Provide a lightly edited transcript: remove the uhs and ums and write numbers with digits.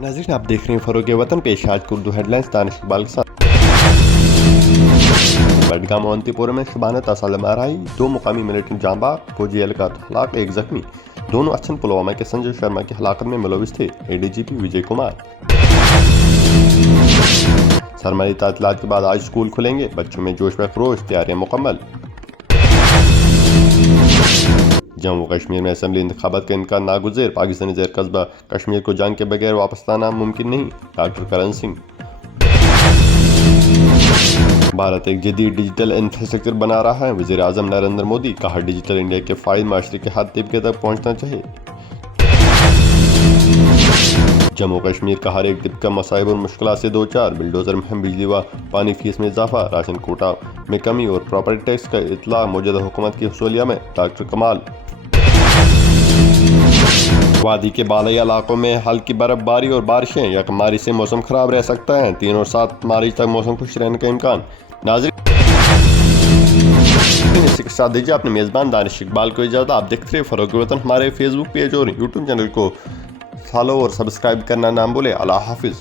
नाज़रीन, आप देख रहे हैं फ़रोग़ वतन। पेश आज की उर्दू हेडलाइंस दानिश इकबाल के साथ। बडगाम अवंतीपुरा में शबाना तसालम आराई, 2 मुकामी मिलिटेंट जांबाग, फौजी एहलकार हलाक, 1 जख्मी। दोनों अच्छन पुलवामा के संजय शर्मा की हलाकत में मुलविस थे। ADGP विजय कुमार। सरमाई तातीलात के बाद आज स्कूल खुलेंगे, बच्चों में जोश व खरोश, तैयारियां मुकम्मल। जम्मू कश्मीर में असम्बली इंतखाबात का इनका नागुज़ेर, पाकिस्तानी ज़ेर कस्बा कश्मीर को जंग के बगैर वापस लाना मुमकिन नहीं, डॉक्टर करण सिंह। भारत एक जदीद डिजिटल इंफ्रास्ट्रक्चर बना रहा है, वज़ीर आज़म नरेंद्र मोदी। कहा, डिजिटल इंडिया के फ़ायदे माशरे के हर तबके तक पहुँचना चाहिए। जम्मू कश्मीर का हर एक तबका मसाइब और मुश्किलात से दो चार, बिल्डोजर में बिजली व पानी फीस में इजाफा, राशन कोटा में कमी और प्रॉपर्टी टैक्स का इतला मौजूदा हुकूमत की हुसूलिया में, डॉक्टर कमाल। वादी के बालई इलाकों में हल्की बर्फबारी और बारिशें, 1 मार्च से मौसम खराब रह सकता है, 3 और 7 मार्च तक मौसम खुश रहने का इम्कान। नाज़रीन, इसी के साथ दीजिए अपने मेज़बान दानिश इकबाल को इजाज़त। आप देखते रहे फ़रोग़ वतन। हमारे फेसबुक पेज और यूट्यूब चैनल को फॉलो और सब्सक्राइब करना ना भूलें। अल्लाह हाफिज़।